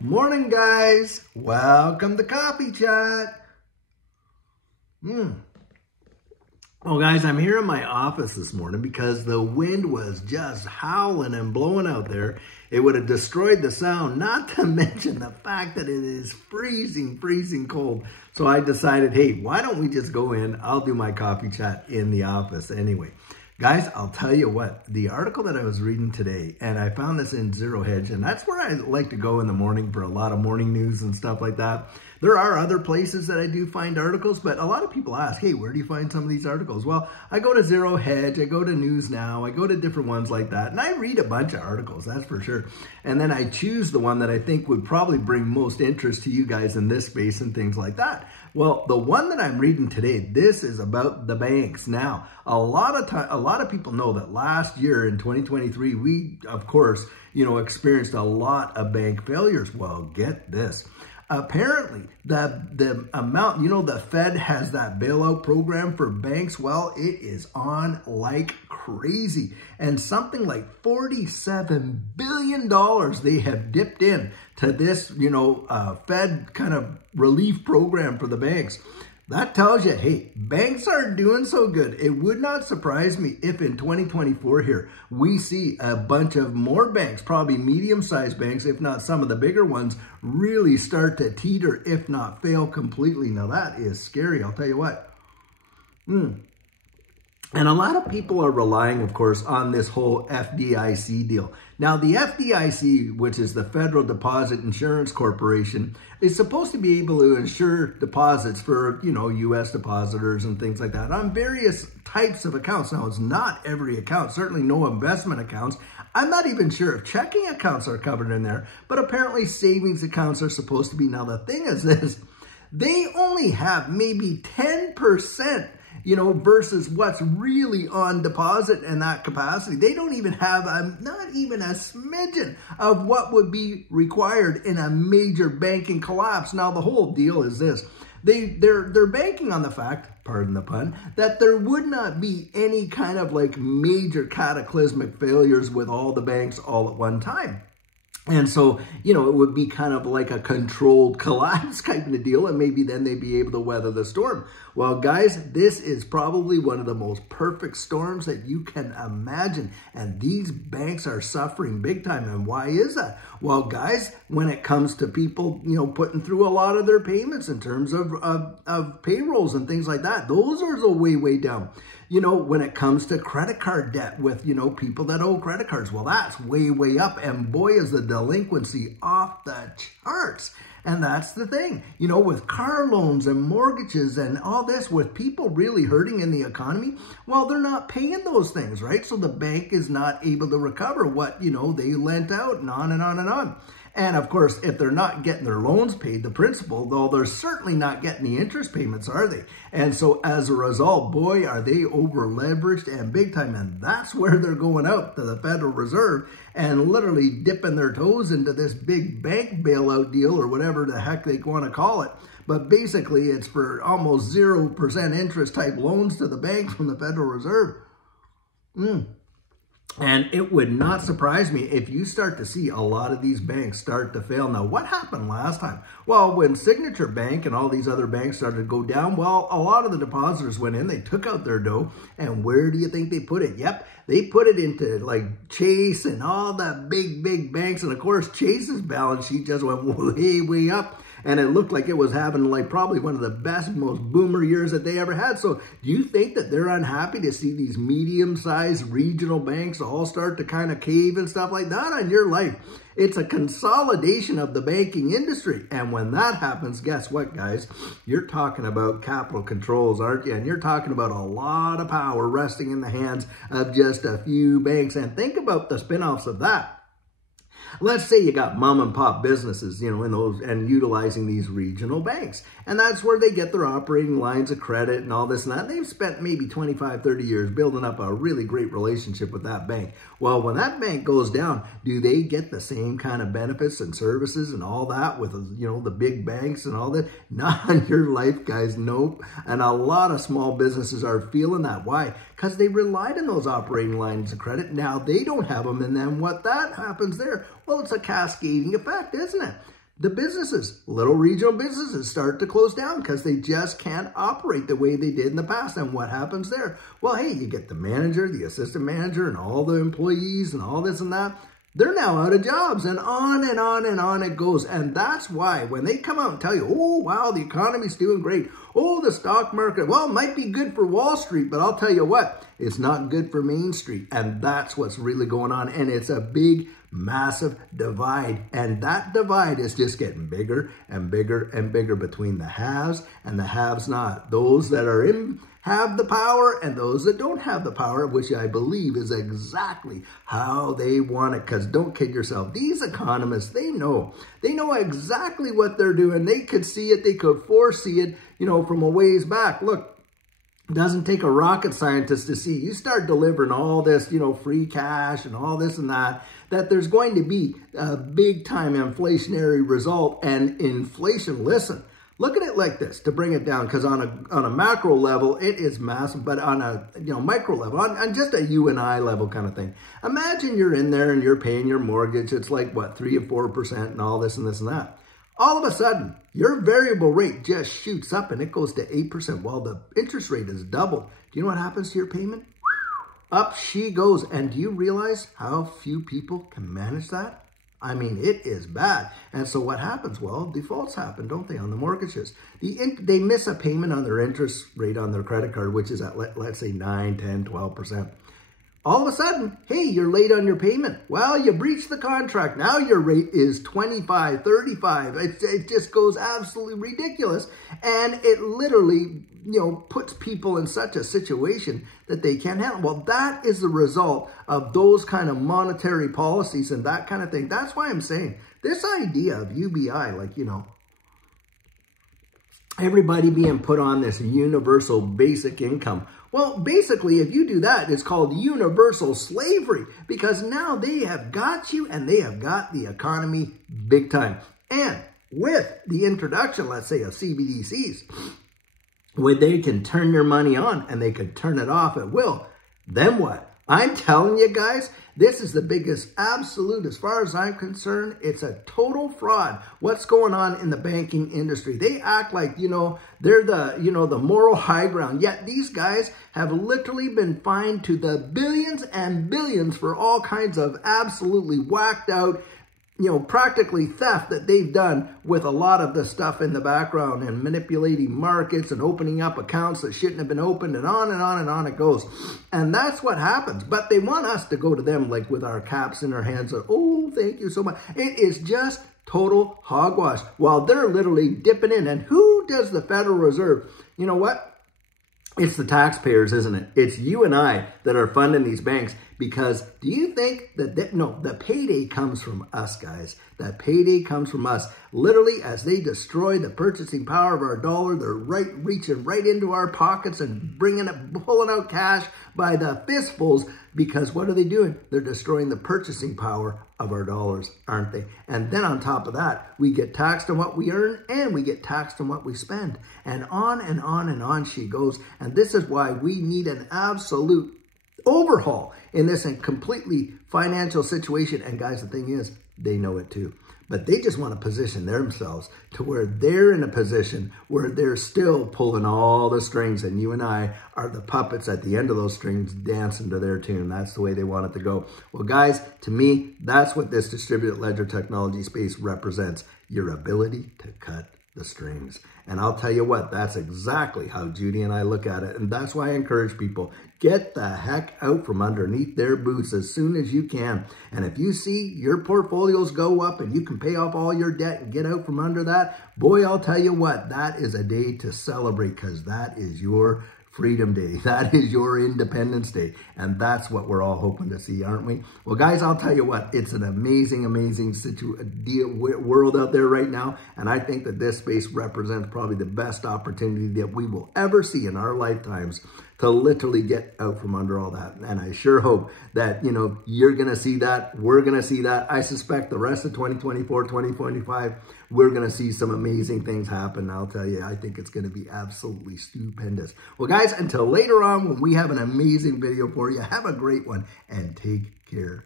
Morning, guys. Welcome to Coffee Chat. Well, guys, I'm here in my office this morning because the wind was just howling and blowing out there. It would have destroyed the sound, not to mention the fact that it is freezing cold. So I decided, hey, why don't we just go in? I'll do my Coffee Chat in the office anyway. Guys, I'll tell you what, the article that I was reading today, and I found this in Zero Hedge, and that's where I like to go in the morning for a lot of morning news and stuff like that. There are other places that I do find articles, but a lot of people ask, hey, where do you find some of these articles? Well, I go to Zero Hedge, I go to News Now, I go to different ones like that, and I read a bunch of articles, that's for sure. And then I choose the one that I think would probably bring most interest to you guys in this space and things like that. Well, the one that I'm reading today, this is about the banks. Now, a lot of people know that last year in 2023, we, of course, experienced a lot of bank failures. Well, get this. Apparently, the amount, the Fed has that bailout program for banks. Well, it is on like crazy. And something like $47 billion they have dipped in to this, Fed kind of relief program for the banks. That tells you, hey, banks aren't doing so good. It would not surprise me if in 2024 here, we see a bunch of more banks, probably medium-sized banks, if not some of the bigger ones, really start to teeter, if not fail completely. Now that is scary, I'll tell you what. And a lot of people are relying, of course, on this whole FDIC deal. Now, the FDIC, which is the Federal Deposit Insurance Corporation, is supposed to be able to insure deposits for, U.S. depositors and things like that on various types of accounts. Now, it's not every account, certainly no investment accounts. I'm not even sure if checking accounts are covered in there, but apparently savings accounts are supposed to be. Now, the thing is this, they only have maybe 10% versus what's really on deposit in that capacity. They don't even have not even a smidgen of what would be required in a major banking collapse. Now, the whole deal is this. They're banking on the fact, pardon the pun, that there would not be any kind of like major cataclysmic failures with all the banks all at one time. And so, it would be kind of like a controlled collapse kind of deal, and maybe then they'd be able to weather the storm. Well, guys, this is probably one of the most perfect storms that you can imagine, and these banks are suffering big time. And why is that? Well, guys, when it comes to people, putting through a lot of their payments in terms of payrolls and things like that, those are way down. When it comes to credit card debt with, people that owe credit cards, well, that's way up. And boy, is the delinquency off the charts. And that's the thing, with car loans and mortgages and all this, with people really hurting in the economy, well, they're not paying those things, right? So the bank is not able to recover what, they lent out, and on and on and on. And of course, if they're not getting their loans paid, the principal, though, they're certainly not getting the interest payments, are they? And so as a result, boy, are they over leveraged and big time. And that's where they're going out to the Federal Reserve and literally dipping their toes into this big bank bailout deal or whatever the heck they want to call it. But basically, it's for almost 0% interest type loans to the bank from the Federal Reserve. And it would not surprise me if you start to see a lot of these banks start to fail. Now, what happened last time? Well, when Signature Bank and all these other banks started to go down, well, a lot of the depositors went in, they took out their dough, and where do you think they put it? Yep, they put it into like Chase and all the big banks. And of course, Chase's balance sheet just went way up. And it looked like it was having like probably one of the best, most boomer years that they ever had. So do you think that they're unhappy to see these medium-sized regional banks all start to kind of cave and stuff like that? On your life, it's a consolidation of the banking industry. And when that happens, guess what, guys? You're talking about capital controls, aren't you? And you're talking about a lot of power resting in the hands of just a few banks. And think about the spin-offs of that. Let's say you got mom and pop businesses, in those and utilizing these regional banks. And that's where they get their operating lines of credit and all this and that. They've spent maybe 25, 30 years building up a really great relationship with that bank. Well, when that bank goes down, do they get the same kind of benefits and services and all that with, the big banks and all that? Not in your life, guys. Nope. And a lot of small businesses are feeling that. Why? Because they relied on those operating lines of credit. Now they don't have them. And then what that happens there? Well, it's a cascading effect, isn't it? the businesses, little regional businesses, start to close down because they just can't operate the way they did in the past. And what happens there? Well, hey, you get the manager, the assistant manager, and all the employees and all this and that. They're now out of jobs, and on and on and on it goes. And that's why when they come out and tell you, oh, wow, the economy's doing great. Oh, the stock market, well, it might be good for Wall Street, but I'll tell you what, it's not good for Main Street. And that's what's really going on. And it's a big, massive divide. And that divide is just getting bigger and bigger and bigger between the haves and the haves not. Those that are in have the power and those that don't have the power, which I believe is exactly how they want it. Because don't kid yourself, these economists, they know exactly what they're doing. They could see it, they could foresee it, you know, from a ways back. Look, it doesn't take a rocket scientist to see. You start delivering all this, you know, free cash and all this and that there's going to be a big time inflationary result. And inflation, listen, look at it like this to bring it down, because on a macro level, it is massive, but on a micro level, on just a you and I level kind of thing. Imagine you're in there and you're paying your mortgage. It's like, what, 3 or 4% and all this and this and that. All of a sudden, your variable rate just shoots up and it goes to 8%. While the interest rate is doubled. Do you know what happens to your payment? Up she goes. And do you realize how few people can manage that? I mean, it is bad. And so what happens? Well, defaults happen, don't they, on the mortgages? They miss a payment on their interest rate on their credit card, which is at, let's say, 9, 10, 12%. All of a sudden, hey, you're late on your payment. Well, you breached the contract. Now your rate is 25, 35. It just goes absolutely ridiculous. And it literally, puts people in such a situation that they can't handle. Well, that is the result of those kind of monetary policies and that kind of thing. That's why I'm saying this idea of UBI, everybody being put on this universal basic income. Well, basically, if you do that, it's called universal slavery, because now they have got you and they have got the economy big time. And with the introduction, let's say, of CBDCs, where they can turn your money on and they can turn it off at will, then what? I'm telling you guys, this is the biggest absolute, as far as I'm concerned. It's a total fraud. What's going on in the banking industry? They act like, they're the moral high ground. Yet these guys have literally been fined to the billions and billions for all kinds of absolutely whacked out, practically theft that they've done with a lot of the stuff in the background and manipulating markets and opening up accounts that shouldn't have been opened, and on and on and on it goes. And that's what happens. But they want us to go to them like with our caps in our hands. Oh, thank you so much. It is just total hogwash while they're literally dipping in. And who does the Federal Reserve? You know what? It's the taxpayers, isn't it? It's you and I that are funding these banks, because do you think that, no, the payday comes from us, guys. That payday comes from us. Literally, as they destroy the purchasing power of our dollar, they're reaching right into our pockets and pulling out cash by the fistfuls, because what are they doing? They're destroying the purchasing power of our dollars, aren't they? And then on top of that, we get taxed on what we earn and we get taxed on what we spend. And on and on and on she goes. And this is why we need an absolute overhaul in this and completely financial situation. And guys, the thing is, they know it too. But they just want to position themselves to where they're in a position where they're still pulling all the strings, and you and I are the puppets at the end of those strings dancing to their tune. That's the way they want it to go. Well, guys, to me, that's what this distributed ledger technology space represents. Your ability to cut the strings. And I'll tell you what, that's exactly how Judy and I look at it. And that's why I encourage people, get the heck out from underneath their boots as soon as you can. And if you see your portfolios go up and you can pay off all your debt and get out from under that, boy, I'll tell you what, that is a day to celebrate, because that is your Freedom Day. That is your Independence Day. And that's what we're all hoping to see, aren't we? Well, guys, I'll tell you what, it's an amazing, amazing world out there right now. And I think that this space represents probably the best opportunity that we will ever see in our lifetimes to literally get out from under all that. And I sure hope that, you're going to see that. We're going to see that. I suspect the rest of 2024, 2025, we're going to see some amazing things happen. I'll tell you, I think it's going to be absolutely stupendous. Well, guys, until later on when we have an amazing video for you, have a great one and take care.